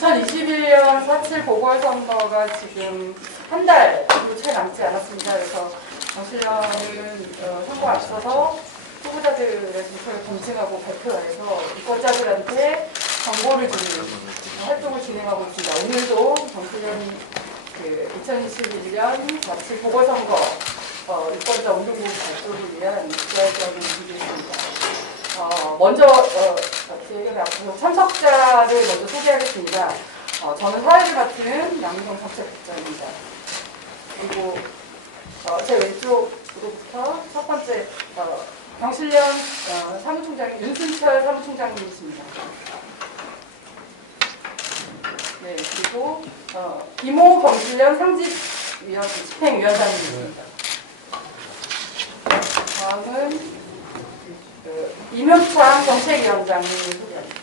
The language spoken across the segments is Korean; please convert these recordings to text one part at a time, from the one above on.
2021년 4.7 보궐선거가 지금 한 달도 채 남지 않았습니다. 그래서 정실련은 선거 앞서서 후보자들의 진표를 검증하고 발표해서 유권자들한테 정보를 주는 활동을 진행하고 있습니다. 오늘도 정실련이 2021년 4.7 보궐선거 유권자 운동본 발표를 위한 기획적인 준비했습니다. 먼저 기획에 앞서서 참석자를 먼저 소개하겠습니다. 저는 사회를 맡은 양민경 정책국장입니다. 그리고 제 왼쪽으로부터 첫 번째 경실련 사무총장인 윤순철 사무총장님이십니다. 네, 그리고 이모 경실련 집행위원장님이십니다. 다음은 이명창 정책위원장님 소개합니다.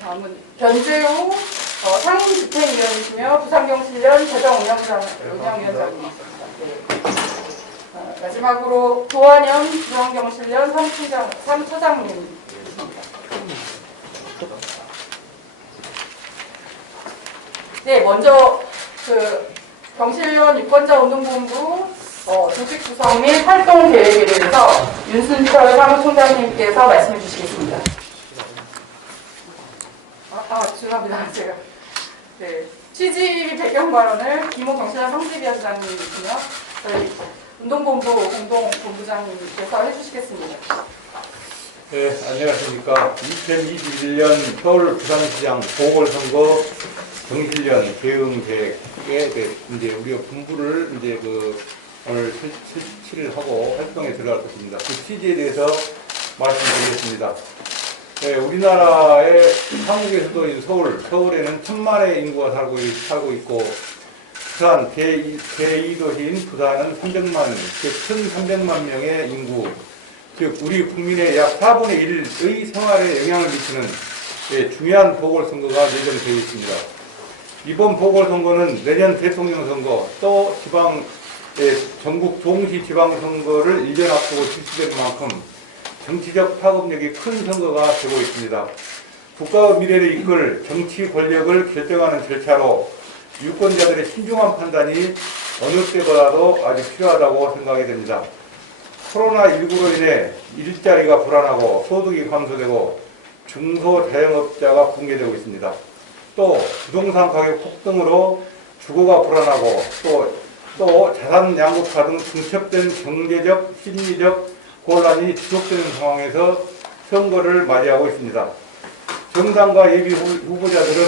다음은 변재우 상임집행위원이시며 부산경실련 재정운영위원장님이십니다. 네. 마지막으로 도한현 부산경실련 사무처장님이십니다. 네, 먼저 경실련 유권자운동본부 조직 구성 및 활동 계획에 대해서 윤순철 사무총장님께서 말씀해 주시겠습니다. 죄송합니다. 제가 취지 배경 발언을 김호 경실련 상집위원장님이시며 저희 운동본부 공동본부장님께서 해주시겠습니다. 네, 안녕하십니까. 2021년 서울 부산시장 보궐선거 경실련 대응 계획에 이제 우리 본부를 오늘 실시를 하고 활동에 들어갈 것입니다. 그 취지에 대해서 말씀드리겠습니다. 네, 우리나라의 한국의 수도인 서울에는 1000만의 인구가 살고 있고, 부산 제2도시인 부산은 300만, 즉 1300만 명의 인구, 즉 우리 국민의 약 4분의 1의 생활에 영향을 미치는 중요한 보궐선거가 예정되어 있습니다. 이번 보궐선거는 내년 대통령 선거, 또 전국 동시 지방선거를 1년 앞두고 실시된 만큼 정치적 파급력이 큰 선거가 되고 있습니다. 국가의 미래를 이끌 정치 권력을 결정하는 절차로 유권자들의 신중한 판단이 어느 때보다도 아주 필요하다고 생각이 됩니다. 코로나19로 인해 일자리가 불안하고 소득이 감소되고 중소자영업자가 붕괴되고 있습니다. 또 부동산 가격 폭등으로 주거가 불안하고 또 자산 양극화 등 중첩된 경제적, 심리적 곤란이 지속되는 상황에서 선거를 맞이하고 있습니다. 정당과 예비 후보자들은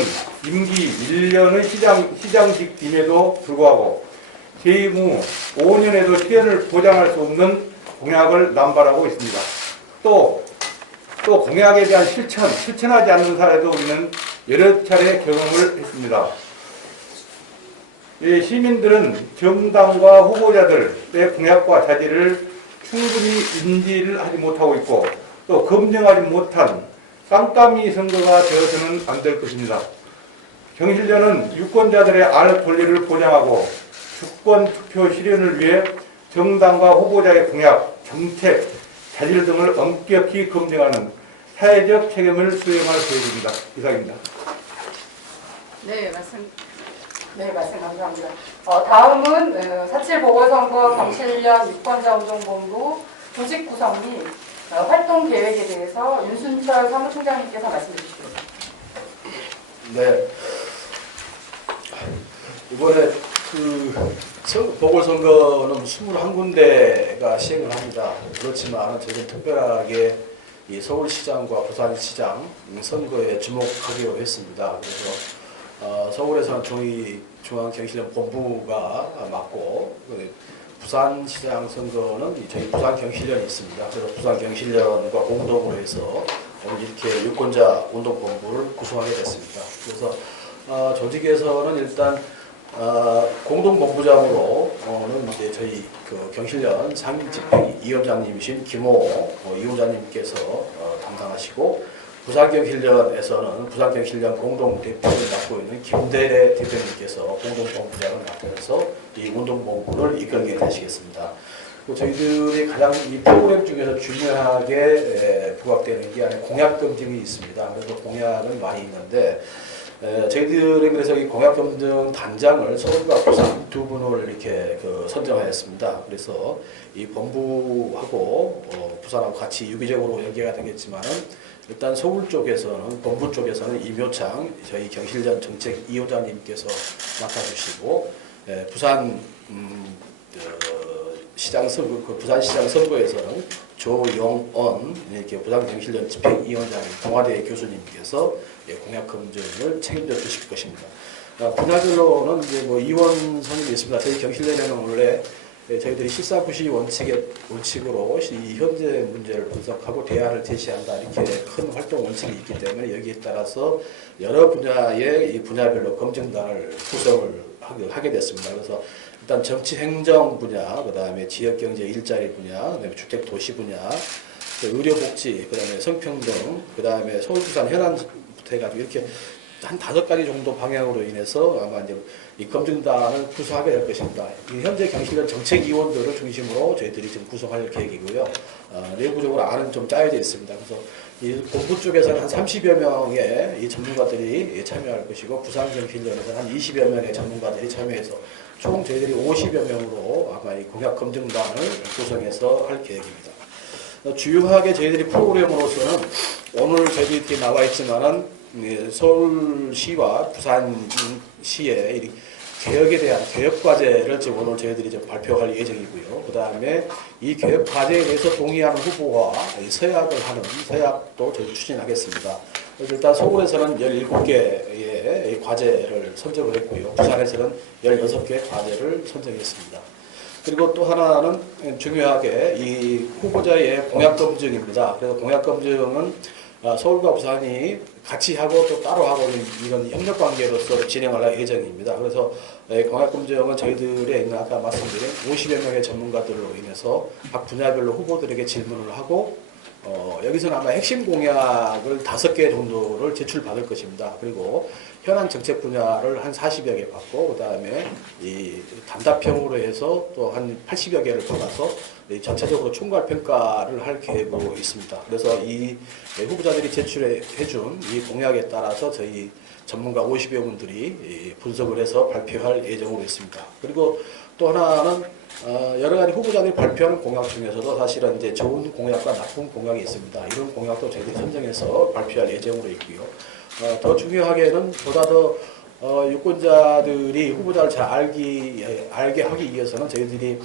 임기 1년의 시장직임에도 불구하고 재임 후 5년에도 실현을 보장할 수 없는 공약을 남발하고 있습니다. 또 공약에 대한 실천하지 않는 사례도 우리는 여러 차례 경험을 했습니다. 시민들은 정당과 후보자들의 공약과 자질을 충분히 인지를 하지 못하고 있고, 또 검증하지 못한 깜깜이 선거가 되어서는 안 될 것입니다. 경실련은 유권자들의 알 권리를 보장하고 주권 투표 실현을 위해 정당과 후보자의 공약, 정책, 자질 등을 엄격히 검증하는 사회적 책임을 수행할 계획입니다. 이상입니다. 네, 말씀 감사합니다. 다음은 4.7 보궐선거 경실련 유권자운동본부 조직 구성 및 활동 계획에 대해서 윤순철 사무총장님께서 말씀해 주시겠습니다. 네. 이번에 보궐선거는 21군데가 시행을 합니다. 그렇지만 저희는 특별하게 이 서울시장과 부산시장 선거에 주목하기로 했습니다. 그래서 서울에서는 저희 중앙경실련 본부가 맡고, 부산시장 선거는 저희 부산경실련이 있습니다. 그래서 부산경실련과 공동으로 해서 오늘 이렇게 유권자 운동본부를 구성하게 됐습니다. 그래서 조직에서는 일단 공동본부장으로는 이제 저희 경실련 상임집행위원장님이신 김호 위원장님께서 담당하시고, 부산경실련에서는 부산경실련 공동대표를 맡고 있는 김대래 대표님께서 공동본부장을 맡아서 이 운동본부를 이끌게 되시겠습니다. 저희들이 가장 이 프로그램 중에서 중요하게 부각되는 여기 안에 공약 검증이 있습니다. 그래서 공약은 많이 있는데 저희들은 그래서 이 공약 검증 단장을 서울과 부산 두 분을 이렇게 선정하였습니다. 그래서 이 본부하고 부산하고 같이 유기적으로 연계가 되겠지만은 일단 서울 쪽에서는 본부 쪽에서는 이묘창 저희 경실련 정책 2호자님께서 맡아주시고 부산 시장선거 부산시장 선거에서는 조영언 이렇게 부산경실련 집행위원장 동아대 교수님께서 공약 검증을 책임져 주실 것입니다. 분야별로는 이제 뭐 이원 선임이 있습니다. 저희 경실련에는 원래 저희들이 실사구시 원칙으로 이 현재 문제를 분석하고 대안을 제시한다 이렇게 큰 활동 원칙이 있기 때문에 여기에 따라서 여러 분야의 이 분야별로 검증단을 구성을 하게 됐습니다. 그래서 일단 정치행정 분야, 그 다음에 지역경제 일자리 분야, 그 다음에 주택도시 분야, 의료복지, 그 다음에 성평등, 그 다음에 서울 부산 현안부터 해가지고 이렇게 한 5가지 정도 방향으로 인해서 아마 이제 이 검증단을 구성하게 될 것입니다. 현재 경실련 정책위원들을 중심으로 저희들이 지금 구성할 계획이고요. 내부적으로 안은 좀 짜여져 있습니다. 그래서 이 본부 쪽에서는 한 30여 명의 이 전문가들이 참여할 것이고 부산 경실련에서는 한 20여 명의 전문가들이 참여해서 총 저희들이 50여 명으로 아마 이 공약 검증단을 구성해서 할 계획입니다. 주요하게 저희들이 프로그램으로서는 오늘 저희들이 이렇게 나와 있지만은 서울시와 부산시의 개혁에 대한 개혁과제를 지금 오늘 저희들이 좀 발표할 예정이고요. 그 다음에 이 개혁과제에 대해서 동의하는 후보와 서약을 하는 서약도 저희 추진하겠습니다. 그래서 일단 서울에서는 17개의 과제를 선정을 했고요. 부산에서는 16개 과제를 선정했습니다. 그리고 또 하나는 중요하게 이 후보자의 공약검증입니다. 그래서 공약검증은 서울과 부산이 같이 하고 또 따로 하고 이런 협력관계로서 진행할 예정입니다. 그래서 공약검증은 저희들의 있는 아까 말씀드린 50여 명의 전문가들로 인해서 각 분야별로 후보들에게 질문을 하고 여기서는 아마 핵심 공약을 5개 정도를 제출받을 것입니다. 그리고 현안 정책 분야를 한 40여 개 받고 그 다음에 이 단답형으로 해서 또 한 80여 개를 받아서 전체적으로 총괄 평가를 할 계획으로 있습니다. 그래서 이 후보자들이 제출해준 이 공약에 따라서 저희 전문가 50여 분들이 분석을 해서 발표할 예정으로 있습니다. 그리고 또 하나는 여러 가지 후보자들이 발표하는 공약 중에서도 사실은 이제 좋은 공약과 나쁜 공약이 있습니다. 이런 공약도 저희들이 선정해서 발표할 예정으로 있고요. 더 중요하게는 보다 더 유권자들이 후보자를 잘 알게 하기 위해서는 저희들이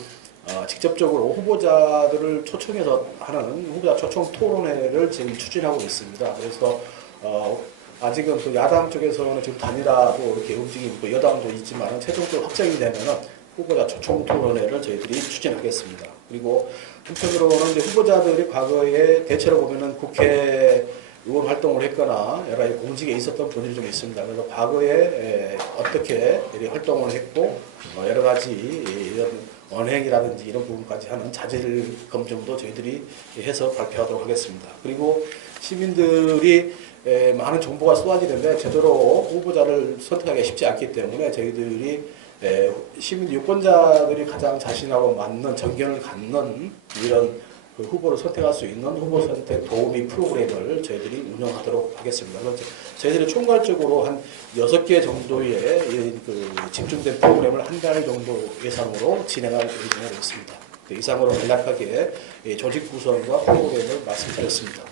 직접적으로 후보자들을 초청해서 하는 후보자 초청 토론회를 지금 추진하고 있습니다. 그래서 아직은 그 야당 쪽에서는 지금 단일화도 이렇게 움직이고 있고 여당도 있지만 최종적으로 확정이 되면은 후보자 초청 토론회를 저희들이 추진하겠습니다. 그리고 한편으로는 이제 후보자들이 과거에 대체로 보면은 국회의원 활동을 했거나 여러 가지 공직에 있었던 분들이 좀 있습니다. 그래서 과거에 어떻게 활동을 했고 여러 가지 이런 언행이라든지 이런 부분까지 하는 자질 검증도 저희들이 해서 발표하도록 하겠습니다. 그리고 시민들이 많은 정보가 쏟아지는데 제대로 후보자를 선택하기 쉽지 않기 때문에 저희들이 시민 유권자들이 가장 자신하고 맞는 정견을 갖는 이런 그 후보를 선택할 수 있는 후보 선택 도우미 프로그램을 저희들이 운영하도록 하겠습니다. 그래서 저희들이 총괄적으로 한 6개 정도의 그 집중된 프로그램을 한 달 정도 예상으로 진행할 예정으로 있습니다. 이상으로 간략하게 조직 구성과 프로그램을 말씀드렸습니다.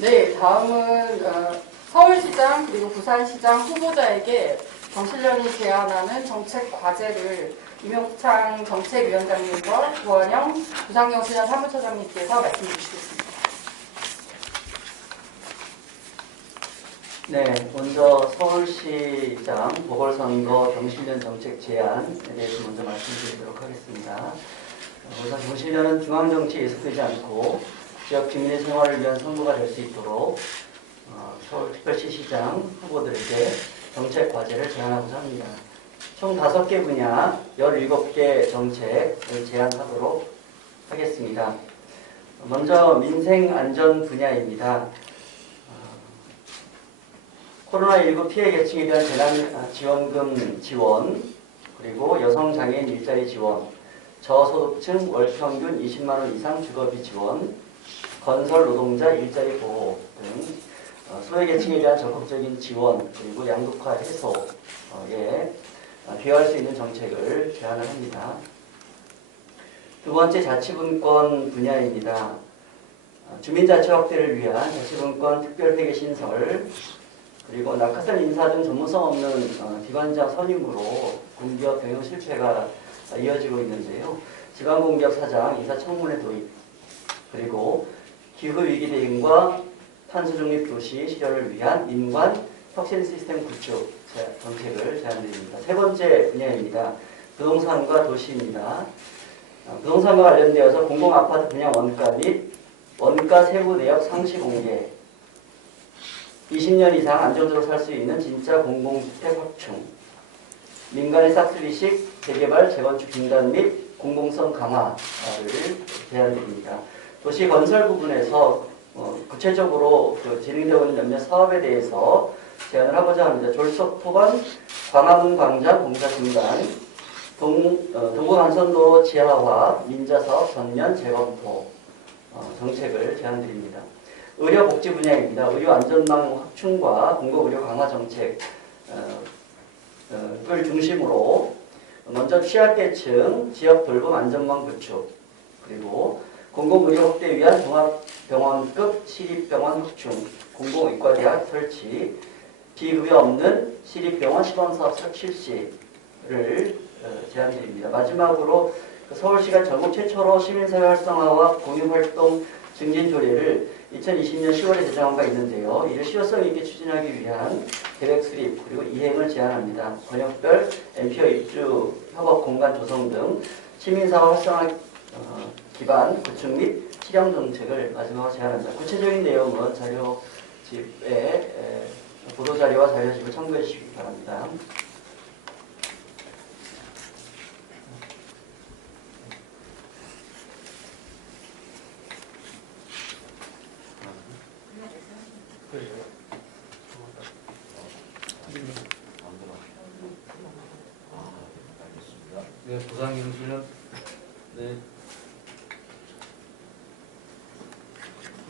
네, 다음은 서울시장 그리고 부산시장 후보자에게 경실련이 제안하는 정책 과제를 이묘창 정책위원장님과 구원영 부산경실련 사무처장님께서 말씀해 주시겠습니다. 네, 먼저 서울시장 보궐선거 경실련 정책 제안에 대해서 먼저 말씀드리도록 하겠습니다. 우선 경실련은 중앙정치에 예속되지 않고 지역 주민의 생활을 위한 선거가 될 수 있도록 서울특별시장 후보들에게 정책 과제를 제안하고자 합니다. 총 5개 분야 17개 정책을 제안하도록 하겠습니다. 먼저 민생안전 분야입니다. 코로나19 피해 계층에 대한 재난지원금 지원, 그리고 여성장애인 일자리 지원, 저소득층 월평균 20만 원 이상 주거비 지원, 건설 노동자 일자리 보호 등 소외계층에 대한 적극적인 지원 그리고 양극화 해소에 기여할 수 있는 정책을 제안을 합니다. 두 번째 자치분권 분야입니다. 주민자치 확대를 위한 자치분권 특별회계 신설 그리고 낙하산 인사 등 전문성 없는 기관장 선임으로 공기업 경영 실패가 이어지고 있는데요. 지방공기업 사장 이사 청문회 도입 그리고 기후위기 대응과 탄소중립 도시 실현을 위한 인관 혁신 시스템 구축 정책을 제안드립니다. 세 번째 분야입니다. 부동산과 도시입니다. 부동산과 관련되어서 공공아파트 분양 원가 및 원가 세부 내역 상시 공개 20년 이상 안정적으로 살 수 있는 진짜 공공주택 확충 민간의 싹쓸이식 재개발, 재건축 중단 및 공공성 강화를 제안드립니다. 도시 건설 부분에서 구체적으로 진행되고 있는 몇몇 사업에 대해서 제안을 하고자 합니다. 졸속 토반, 광화문 광장 공사 중단, 동부간선도로 지하화, 민자사업 전면 재검토 정책을 제안드립니다. 의료복지 분야입니다. 의료안전망 확충과 공공의료 강화 정책을 중심으로 먼저 취약계층 지역 돌봄 안전망 구축 그리고 공공의료 확대 위한 종합병원급 시립병원 확충, 공공의과대학 설치, 비급여 없는 시립병원 시범사업 실시를 제안드립니다. 마지막으로 서울시가 전국 최초로 시민사회 활성화와 공유활동 증진 조례를 2020년 10월에 제정한 바 있는데요. 이를 실효성 있게 추진하기 위한 계획 수립 그리고 이행을 제안합니다. 권역별 MPO 입주 협업 공간 조성 등 시민사회 활성화 기반 구축 및 실형 정책을 마지막으로 제안합니다. 구체적인 내용은 자료집에 보도자료와 자료집을 참고해 주시기 바랍니다. 네, 부산경실은 네,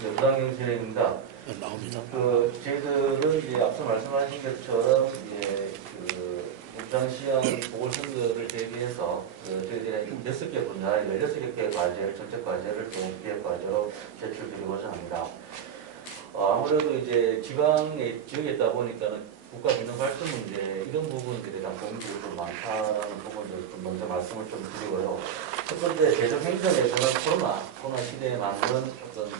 부산경실입니다. 나옵니다. 저희들은 이제 앞서 말씀하신 것처럼 부산시장 보궐선거를 대비해서 저희들이 6개 분야, 16개 과제를 정책 과제를 기획 과제로 제출드리고자 합니다. 아무래도 이제 지방에 지역에 있다 보니까는 국가 기능 발전 문제 이런 부분들에 대한 고민들이 좀 많다는 부분을 좀 먼저 말씀을 좀 드리고요. 첫 번째 재정 행정에서는 코로나 시대에 맞는 어떤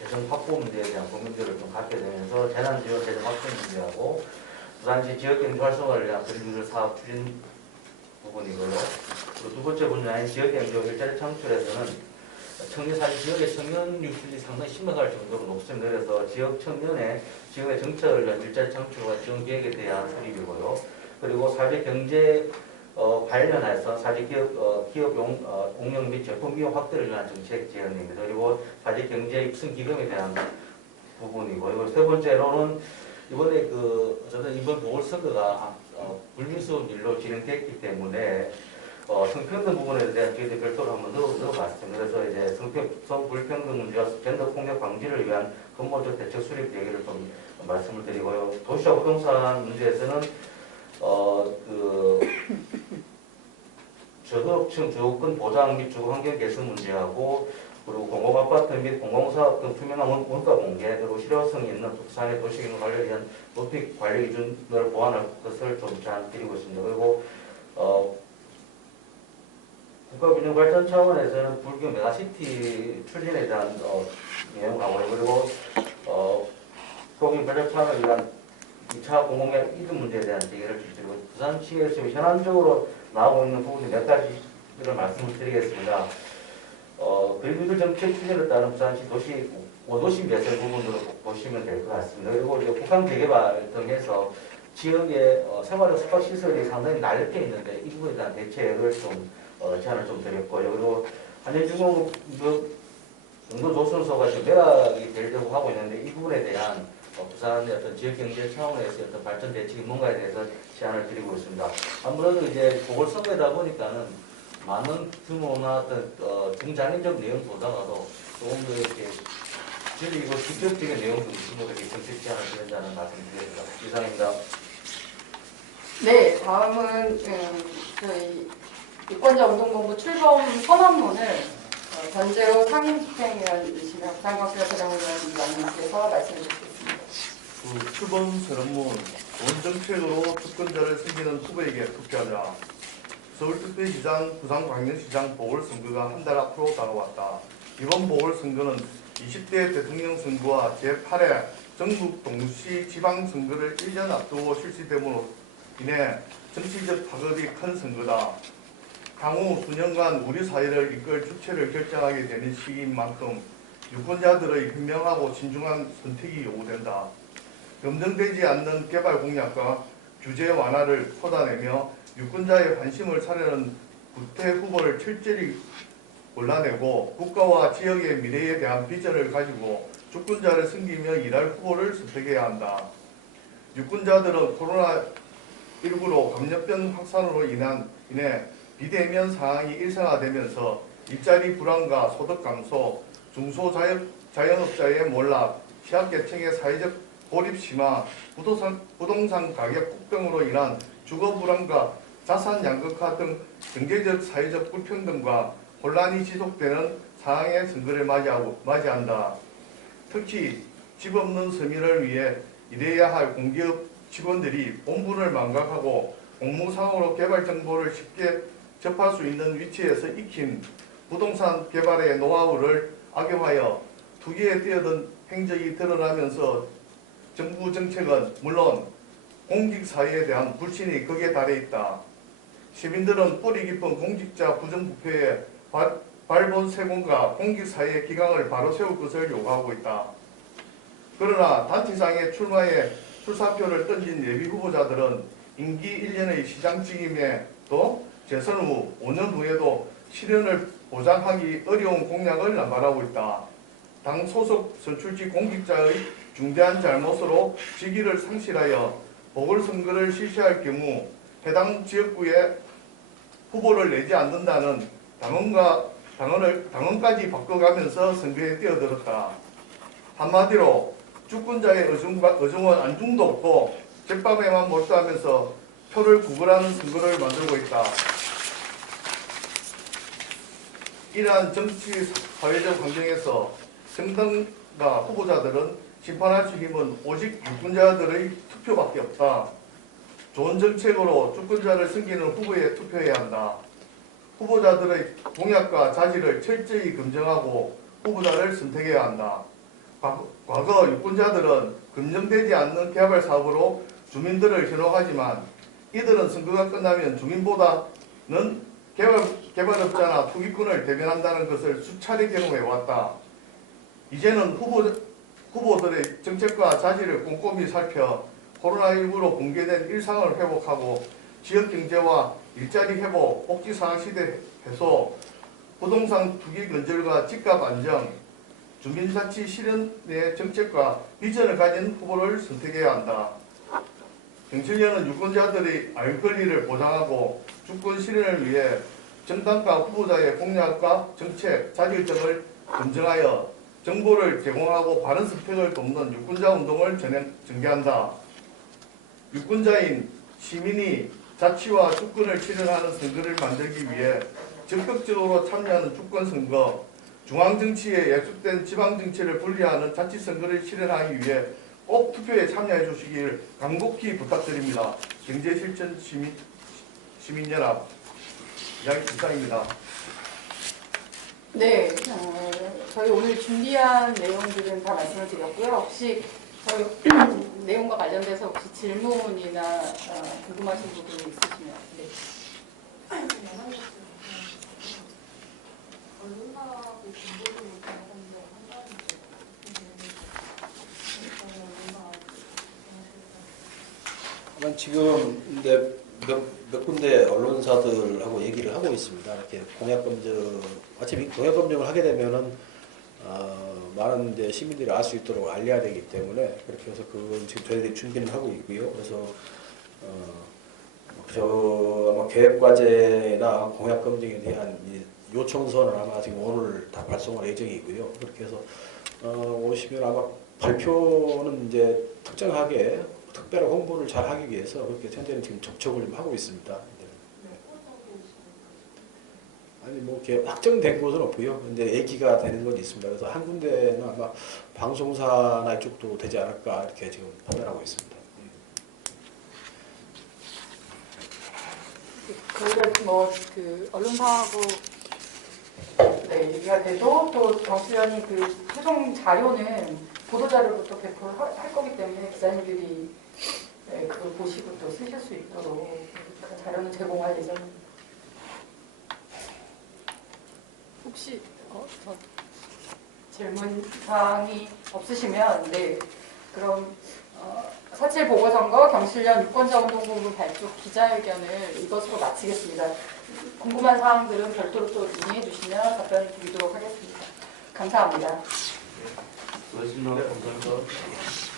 재정 확보 문제에 대한 고민들을 좀 갖게 되면서 재난지원 재정 확대 문제하고 부산시 지역경제 활성화를 위한 그림들 사업 추진 부분이고요. 그리고 두 번째 분야인 지역경제 일자리 창출에서는 사실 지역의 청년 유출이 상당히 심각할 정도로 높습니다. 그래서 지역의 정책을 위한 일자리 창출과 지원 계획에 대한 수립이고요. 그리고 사회 경제 관련해서 사회 기업 공영 및 제품 이용 확대를 위한 정책 제안입니다. 그리고 사회 경제 육성 기금에 대한 부분이고요. 그리고 세 번째로는 이번에 어쨌든 이번 보궐선거가 불미스러운 일로 진행됐기 때문에 성평등 부분에 대한 저희들이 별도로 한번 넣어봤습니다. 그래서 이제 성불평등 문제와 젠더 폭력 방지를 위한 근본적 대책 수립 얘기를 좀 말씀을 드리고요. 도시와 부동산 문제에서는 저소득층 주거권 보장 및 주거 환경 개선 문제하고 그리고 공공아파트 및 공공사업 등 투명한 원가 공개 그리고 실효성이 있는 부산의 도시기능 관리에 대한 높이 관리 기준을 보완할 것을 좀 제안드리고 있습니다. 그리고 국가균형 발전 차원에서는 불교 메가시티 추진에 대한 내용하고요. 그리고 도민 발전 차원을 위한 2차 공공기관 이전 문제에 대한 제기를 드리고 부산시에서 지금 현안적으로 나오고 있는 부분이 몇 가지를 말씀을 드리겠습니다. 그리고 정책 추진에 따른 부산시 도시 5도시 개설 부분으로 보시면 될 것 같습니다. 그리고 이제 국강 재개발 등해서 지역의 생활적 숙박시설이 상당히 날렵해 있는데 이 부분에 대한 대책을 좀 제안을 좀 드렸고요. 그리고 한전중공 용도 조선소가 지금 매각이 되려고 하고 있는데 이 부분에 대한 부산의 어떤 지역경제 차원에서 어떤 발전 대책이 뭔가에 대해서 제안을 드리고 있습니다. 아무래도 이제 보궐선거이다 보니까는 많은 규모나 어떤 중장기적 내용보다도 조금 더 이렇게 줄이고 직접적인 내용 중심으로 이렇게 정책 제안을 드린다는 말씀드립니다. 이상입니다. 네, 다음은 저희 유권자 운동본부 출범 선언문을 전재호 상임집행위원이시며 부산광역시장 대장위원님께서 말씀해 주시겠습니다. 그 출범 선언문 원 정책으로 주권자를 승계는 후보에게 투표하자. 서울특별시장, 부산광역시장 보궐선거가 한 달 앞으로 다가왔다. 이번 보궐선거는 20대 대통령 선거와 제8회 전국 동시 지방선거를 1년 앞두고 실시됨으로 인해 정치적 파급이 큰 선거다. 향후 수년간 우리 사회를 이끌 주체를 결정하게 되는 시기인 만큼 유권자들의 현명하고 신중한 선택이 요구된다. 검증되지 않는 개발 공약과 규제 완화를 쏟아내며 유권자의 관심을 사려는 구태 후보를 철저히 골라내고 국가와 지역의 미래에 대한 비전을 가지고 주권자를 섬기며 일할 후보를 선택해야 한다. 유권자들은 코로나19로 감염병 확산으로 인해 비대면 상황이 일상화되면서 일자리 불안과 소득 감소, 중소자영업자의 몰락, 취약계층의 사회적 고립 심화, 부동산 가격 폭등으로 인한 주거 불안과 자산 양극화 등 경제적 사회적 불평등과 혼란이 지속되는 상황의 선거를 맞이한다. 특히 집 없는 서민을 위해 일해야 할 공기업 직원들이 본분을 망각하고 공무상으로 개발 정보를 쉽게 접할 수 있는 위치에서 익힌 부동산 개발의 노하우를 악용하여 투기에 뛰어든 행적이 드러나면서 정부 정책은 물론 공직사회에 대한 불신이 극에 달해 있다. 시민들은 뿌리 깊은 공직자 부정부패에 발본 세공과 공직사회의 기강을 바로 세울 것을 요구하고 있다. 그러나 단체장의 출마에 출사표를 던진 예비 후보자들은 임기 1년의 시장 직임에도 재선 후 5년 후에도 실현을 보장하기 어려운 공약을 남발하고 있다. 당 소속 선출직 공직자의 중대한 잘못으로 직위를 상실하여 보궐선거를 실시할 경우 해당 지역구에 후보를 내지 않는다는 당헌까지 바꿔가면서 선거에 뛰어들었다. 한마디로 주권자의 의중은 안중도 없고 jet밤에만 몰두하면서 표를 구걸하는 선거를 만들고 있다. 이러한 정치 사회적 환경에서 정당과 후보자들은 심판할 수 힘은 오직 유권자들의 투표밖에 없다. 좋은 정책으로 주권자를 섬기는 후보에 투표해야 한다. 후보자들의 공약과 자질을 철저히 검증하고 후보자를 선택해야 한다. 과거 유권자들은 검증되지 않는 개발 사업으로 주민들을 현혹하지만 이들은 선거가 끝나면 주민보다는 개발업자나 투기꾼을 대변한다는 것을 수차례 경험해왔다. 이제는 후보들의 정책과 자질을 꼼꼼히 살펴 코로나19로 붕괴된 일상을 회복하고 지역경제와 일자리 회복, 복지사각시대 해소, 부동산 투기 근절과 집값 안정, 주민자치 실현의 정책과 비전을 가진 후보를 선택해야 한다. 경실련은 유권자들의 알 권리를 보장하고 주권 실현을 위해 정당과 후보자의 공약과 정책, 자질 등을 검증하여 정보를 제공하고 바른 선택을 돕는 유권자 운동을 전개한다. 유권자인 시민이 자치와 주권을 실현하는 선거를 만들기 위해 적극적으로 참여하는 주권선거, 중앙정치에 약속된 지방정치를 분리하는 자치선거를 실현하기 위해 꼭 투표에 참여해 주시길 간곡히 부탁드립니다. 경제실천 시민연합 이상입니다. 네, 저희 오늘 준비한 내용들은 다 말씀을 드렸고요. 혹시 저희 내용과 관련돼서 혹시 질문이나 궁금하신 부분이 있으시면 네. 지금 몇 군데 언론사들하고 얘기를 하고 있습니다. 이렇게 공약 검증, 어차피 공약 검증을 하게 되면은 많은 이제 시민들이 알 수 있도록 알려야 되기 때문에 그렇게 해서 그건 지금 저희들이 준비를 하고 있고요. 그래서 아마 계획과제나 공약 검증에 대한 이 요청서는 아마 지금 오늘 다 발송할 예정이고요. 그렇게 해서 오시면 아마 발표는 이제 특정하게 특별한 홍보를 잘 하기 위해서 그렇게 현재는 지금 접촉을 좀 하고 있습니다. 아니 뭐 이렇게 확정된 곳은 없고요. 근데 얘기가 되는 건 있습니다. 그래서 한 군데는 아마 방송사나 이쪽도 되지 않을까 이렇게 지금 판단하고 있습니다. 그게 뭐그 언론사하고 네, 얘기가 돼도 또 정치위원이 그 최종 자료는 보도 자료로 또 배포를 할 거기 때문에 기자님들이 네, 그걸 보시고 또 쓰실 수 있도록 그 자료는 제공할 예정입니다. 혹시 저 질문 사항이 없으시면 네 그럼 4.7 보궐선거 경실련 유권자운동본부 발족 기자회견을 이것으로 마치겠습니다. 궁금한 사항들은 별도로 또 문의해 주시면 답변을 드리도록 하겠습니다. 감사합니다. 수고하셨습니다. 감사합니다.